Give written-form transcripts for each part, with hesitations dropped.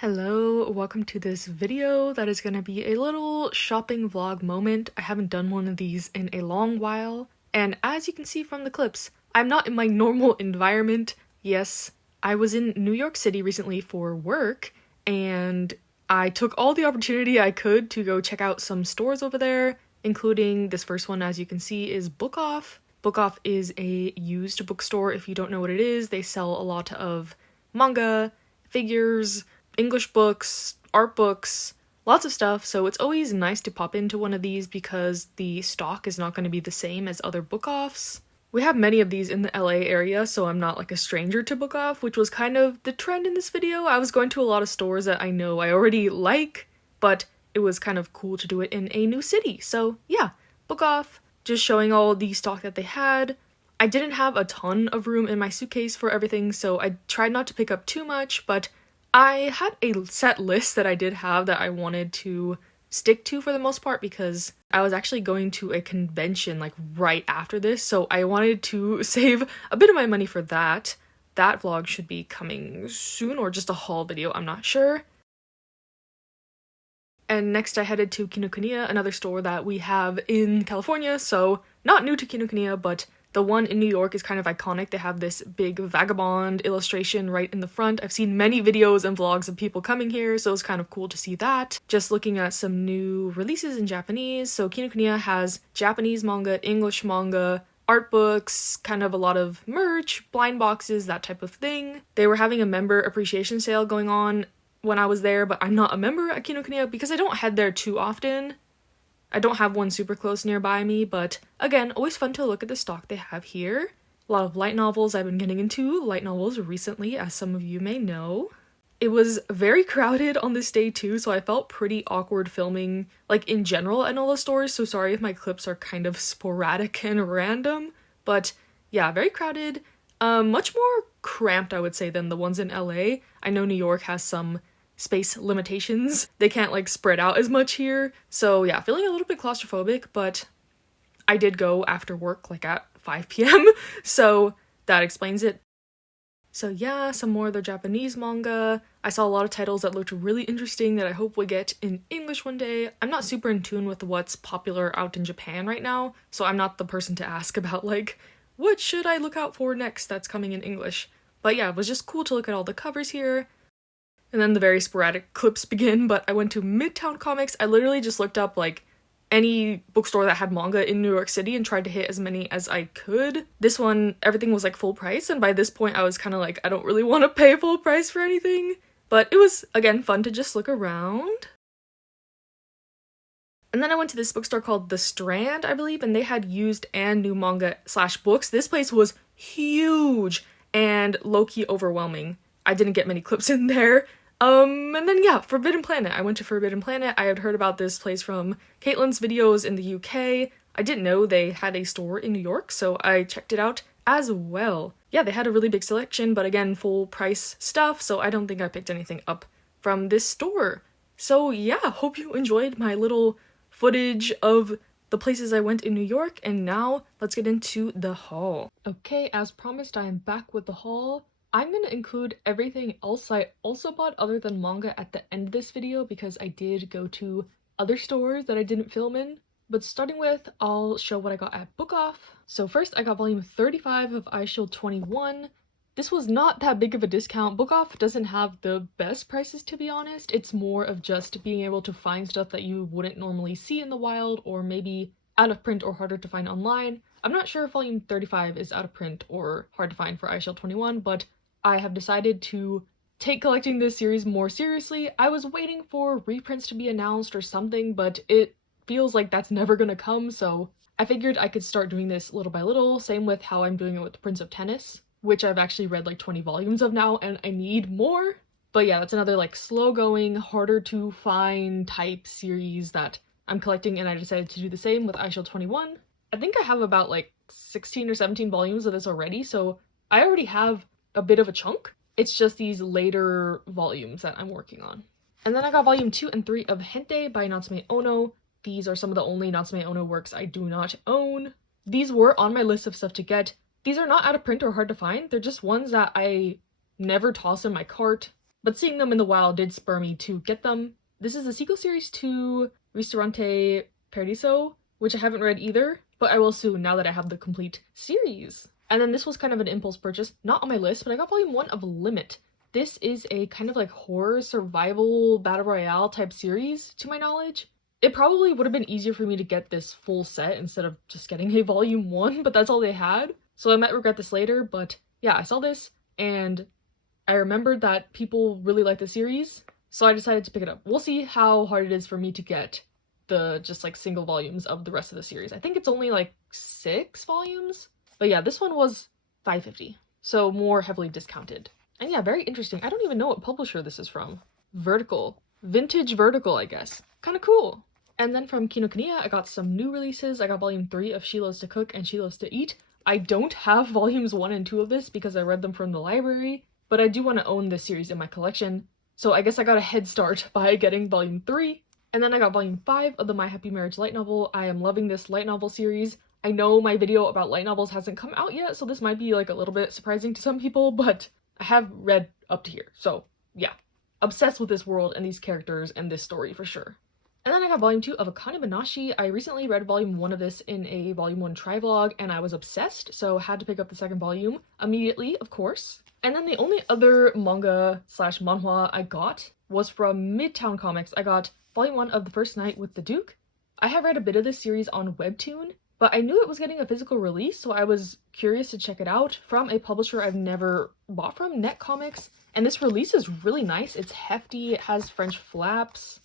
Hello, welcome to this video that is going to be a little shopping vlog moment. I haven't done one of these in a long while, and as you can see from the clips, I'm not in my normal environment. Yes, I was in New York City recently for work, and I took all the opportunity I could to go check out some stores over there, including this first one, as you can see, is Book Off. Book Off is a used bookstore. If you don't know what it is, they sell a lot of manga, figures, English books, art books, lots of stuff, so it's always nice to pop into one of these because the stock is not going to be the same as other book offs. We have many of these in the LA area, so I'm not like a stranger to Book Off, which was kind of the trend in this video. I was going to a lot of stores that I know I already like, but it was kind of cool to do it in a new city. So yeah, Book Off, just showing all the stock that they had. I didn't have a ton of room in my suitcase for everything, so I tried not to pick up too much, but I had a set list that I did have that I wanted to stick to for the most part because I was actually going to a convention like right after this, so I wanted to save a bit of my money for that. That vlog should be coming soon, or just a haul video, I'm not sure. And next I headed to Kinokuniya, another store that we have in California, so not new to Kinokuniya, but the one in New York is kind of iconic. They have this big vagabond illustration right in the front. I've seen many videos and vlogs of people coming here, so it's kind of cool to see that. Just looking at some new releases in Japanese. So Kinokuniya has Japanese manga, English manga, art books, kind of a lot of merch, blind boxes, that type of thing. They were having a member appreciation sale going on when I was there, but I'm not a member at Kinokuniya because I don't head there too often. I don't have one super close nearby me, but again, always fun to look at the stock they have here. A lot of light novels. I've been getting into light novels recently, as some of you may know. It was very crowded on this day too, so I felt pretty awkward filming, like in general at all the stores, so sorry if my clips are kind of sporadic and random, but yeah, very crowded. Much more cramped, I would say, than the ones in LA. I know New York has some space limitations. They can't like spread out as much here. So yeah, feeling a little bit claustrophobic, but I did go after work like at 5 p.m. so that explains it. So yeah, some more of the Japanese manga. I saw a lot of titles that looked really interesting that I hope we get in English one day. I'm not super in tune with what's popular out in Japan right now, so I'm not the person to ask about like, what should I look out for next that's coming in English? But yeah, it was just cool to look at all the covers here. And then the very sporadic clips begin, but I went to Midtown Comics. I literally just looked up like any bookstore that had manga in New York City and tried to hit as many as I could. This one, everything was like full price, and by this point I was kind of like, I don't really want to pay full price for anything. But it was, again, fun to just look around. And then I went to this bookstore called The Strand, I believe, and they had used and new manga / books. This place was huge and low-key overwhelming. I didn't get many clips in there. And then yeah, Forbidden Planet. I went to Forbidden Planet. I had heard about this place from Caitlin's videos in the UK. I didn't know they had a store in New York, so I checked it out as well. Yeah, they had a really big selection, but again, full price stuff, so I don't think I picked anything up from this store. So yeah, hope you enjoyed my little footage of the places I went in New York, and now let's get into the haul. Okay, as promised, I am back with the haul. I'm going to include everything else I also bought other than manga at the end of this video because I did go to other stores that I didn't film in. But starting with, I'll show what I got at Book Off. So first, I got volume 35 of Eyeshield 21. This was not that big of a discount. Book Off doesn't have the best prices, to be honest. It's more of just being able to find stuff that you wouldn't normally see in the wild, or maybe out of print or harder to find online. I'm not sure if volume 35 is out of print or hard to find for Eyeshield 21, but I have decided to take collecting this series more seriously. I was waiting for reprints to be announced or something, but it feels like that's never gonna come, so I figured I could start doing this little by little, same with how I'm doing it with Prince of Tennis, which I've actually read like 20 volumes of now, and I need more. But yeah, that's another like slow-going, harder to find type series that I'm collecting, and I decided to do the same with Eyeshield 21. I think I have about like 16 or 17 volumes of this already, so I already have a bit of a chunk. It's just these later volumes that I'm working on. And then I got volume 2 and 3 of Hente by Natsume Ono. These are some of the only Natsume Ono works I do not own. These were on my list of stuff to get. These are not out of print or hard to find. They're just ones that I never toss in my cart. but seeing them in the wild did spur me to get them. This is the sequel series to Ristorante Paradiso, which I haven't read either, but I will soon now that I have the complete series. And then this was kind of an impulse purchase, not on my list, but I got volume 1 of Limit. This is a kind of like horror survival battle royale type series, to my knowledge. It probably would have been easier for me to get this full set instead of just getting a volume 1, but that's all they had. So I might regret this later, but yeah, I saw this and I remembered that people really like the series, so I decided to pick it up. We'll see how hard it is for me to get the just like single volumes of the rest of the series. I think it's only like 6 volumes, but yeah, this one was $5.50, so more heavily discounted. And yeah, very interesting. I don't even know what publisher this is from. Vertical. Vintage Vertical, I guess. Kind of cool. And then from Kinokuniya, I got some new releases. I got volume 3 of She Loves to Cook and She Loves to Eat. I don't have volumes 1 and 2 of this because I read them from the library, but I do want to own this series in my collection. So I guess I got a head start by getting volume 3. And then I got volume 5 of the My Happy Marriage light novel. I am loving this light novel series. I know my video about light novels hasn't come out yet, so this might be like a little bit surprising to some people, but I have read up to here. So yeah, obsessed with this world and these characters and this story for sure. And then I got volume 2 of Akane Banashi. I recently read volume 1 of this in a volume 1 try vlog and I was obsessed, so had to pick up the second volume immediately, of course. And then the only other manga slash manhwa I got was from Midtown Comics. I got volume 1 of The First Night with the Duke. I have read a bit of this series on Webtoon, but I knew it was getting a physical release, so I was curious to check it out from a publisher I've never bought from, Net Comics. And this release is really nice. It's hefty, it has French flaps.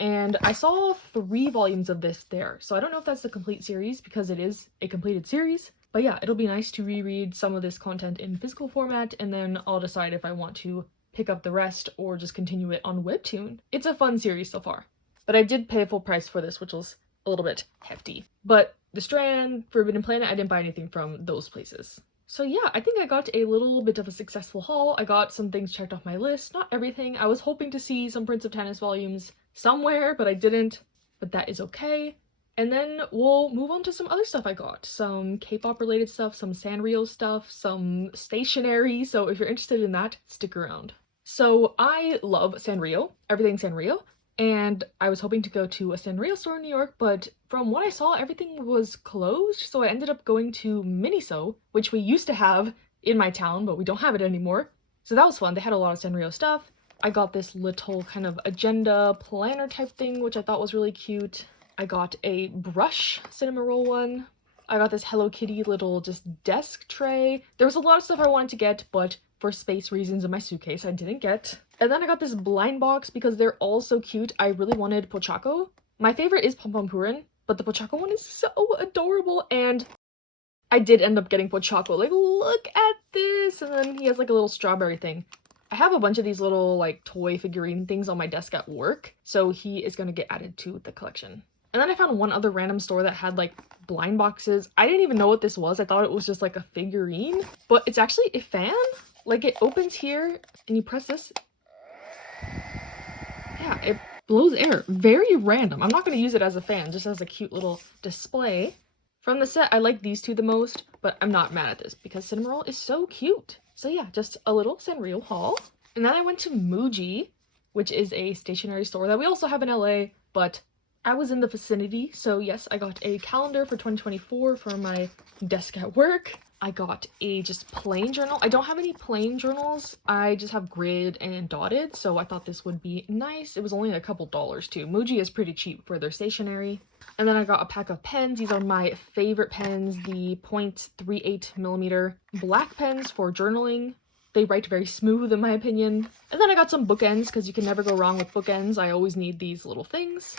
And I saw 3 volumes of this there, so I don't know if that's the complete series because it is a completed series. But yeah, it'll be nice to reread some of this content in physical format, and then I'll decide if I want to pick up the rest or just continue it on Webtoon. It's a fun series so far. But I did pay full price for this, which was a little bit hefty. But The Strand, Forbidden Planet, I didn't buy anything from those places. So yeah, I think I got a little bit of a successful haul. I got some things checked off my list, not everything. I was hoping to see some Prince of Tennis volumes somewhere, but I didn't, but that is okay. And then we'll move on to some other stuff I got. Some K-pop related stuff, some Sanrio stuff, some stationery, so if you're interested in that, stick around. So I love Sanrio, everything Sanrio, and I was hoping to go to a Sanrio store in New York, but from what I saw, everything was closed, so I ended up going to Miniso, which we used to have in my town, but we don't have it anymore. So that was fun. They had a lot of Sanrio stuff. I got this little kind of agenda planner type thing, which I thought was really cute. I got a brush cinema roll one. I got this Hello Kitty little just desk tray. There was a lot of stuff I wanted to get, but for space reasons in my suitcase, I didn't get. And then I got this blind box because they're all so cute. I really wanted Pochako. My favorite is Pom Pom Purin, but the Pochako one is so adorable, and I did end up getting Pochako. Like, look at this! And then he has like a little strawberry thing. I have a bunch of these little like toy figurine things on my desk at work, so he is gonna get added to the collection. And then I found one other random store that had like blind boxes. I didn't even know what this was. I thought it was just like a figurine, but it's actually a fan. Like, it opens here and you press this. Yeah, it blows air. Very random. I'm not going to use it as a fan, just as a cute little display. From the set, I like these two the most, but I'm not mad at this because Cinema Roll is so cute. So yeah, just a little Sanrio haul. And then I went to Muji, which is a stationery store that we also have in LA, but I was in the vicinity. So yes, I got a calendar for 2024 for my desk at work. I got a just plain journal. I don't have any plain journals. I just have grid and dotted, so I thought this would be nice. It was only a couple dollars too. Muji is pretty cheap for their stationery. And then I got a pack of pens. These are my favorite pens, the 0.38mm black pens for journaling. They write very smooth in my opinion. And then I got some bookends because you can never go wrong with bookends. I always need these little things.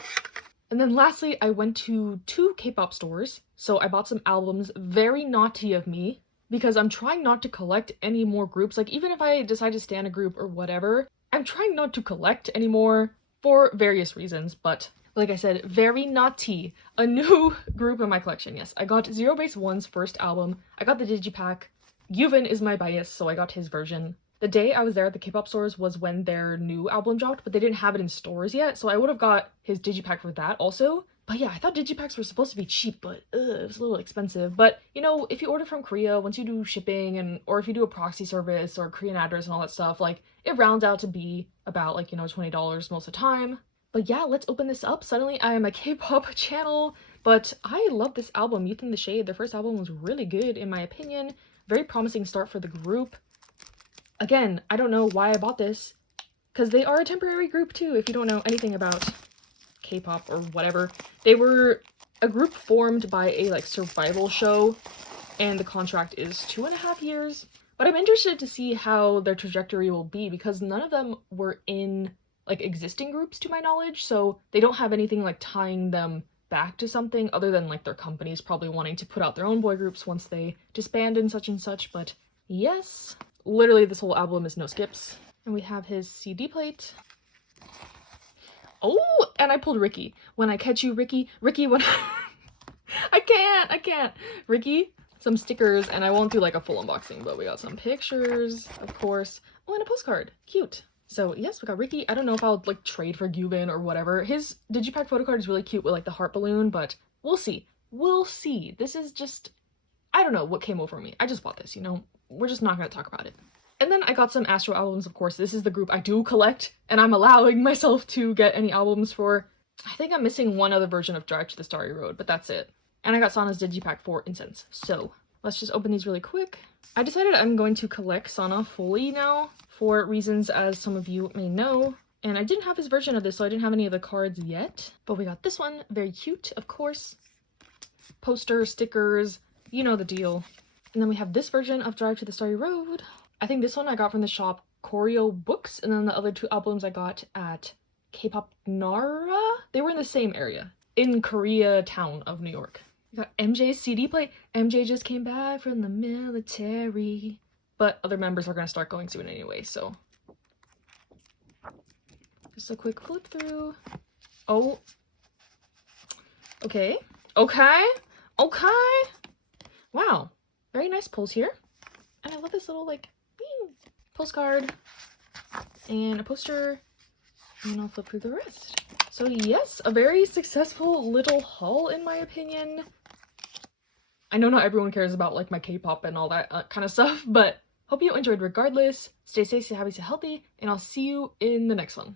And then lastly, I went to 2 K-pop stores. So I bought some albums, very naughty of me, because I'm trying not to collect any more groups. Like, even if I decide to stay in a group or whatever, I'm trying not to collect anymore for various reasons. But like I said, very naughty. A new group in my collection, yes. I got Zero Base One's first album. I got the digipack. Yuvin is my bias, so I got his version. The day I was there at the K-pop stores was when their new album dropped, but they didn't have it in stores yet, so I would have got his digipack for that also. But yeah, I thought digipacks were supposed to be cheap, but it was a little expensive. But you know, if you order from Korea, once you do shipping and or if you do a proxy service or Korean address and all that stuff, like it rounds out to be about like, you know, $20 most of the time. But yeah, let's open this up. Suddenly I am a K-pop channel, but I love this album, Youth in the Shade. Their first album was really good in my opinion. Very promising start for the group. Again, I don't know why I bought this, because they are a temporary group too, if you don't know anything about K-pop or whatever. They were a group formed by a like survival show, and the contract is 2.5 years. But I'm interested to see how their trajectory will be, because none of them were in like existing groups to my knowledge, so they don't have anything like tying them back to something other than like their companies probably wanting to put out their own boy groups once they disband and such. But yes, literally this whole album is no skips. And we have his CD plate. Oh, and I pulled Ricky. When I catch you, Ricky, when I can't. Ricky, some stickers, and I won't do like a full unboxing, but we got some pictures, of course. Oh, and a postcard. Cute. So yes, we got Ricky. I don't know if I'll like trade for Gyubin or whatever. His digipack photo card is really cute with like the heart balloon, but we'll see. We'll see. This is just, I don't know what came over me. I just bought this, you know? We're just not gonna talk about it. And then I got some Astro albums, of course. This is the group I do collect, and I'm allowing myself to get any albums for. I think I'm missing one other version of Drive to the Starry Road, but that's it. And I got Sana's digipack for Incense. So let's just open these really quick. I decided I'm going to collect Sana fully now, for reasons as some of you may know. And I didn't have his version of this, so I didn't have any of the cards yet. But we got this one, very cute, of course. Poster, stickers, you know the deal. And then we have this version of Drive to the Starry Road. I think this one I got from the shop Choreo Books, and then the other two albums I got at K-pop Nara. They were in the same area, in Koreatown of New York. We got MJ's CD play. MJ just came back from the military. But other members are going to start going soon anyway, so. Just a quick flip through. Oh. Okay. Wow. Very nice pulls here. And I love this little, like, postcard. And a poster. And I'll flip through the rest. So yes, a very successful little haul in my opinion. I know not everyone cares about, like, my K-pop and all that kind of stuff, but hope you enjoyed regardless. Stay safe, stay happy, stay healthy, and I'll see you in the next one.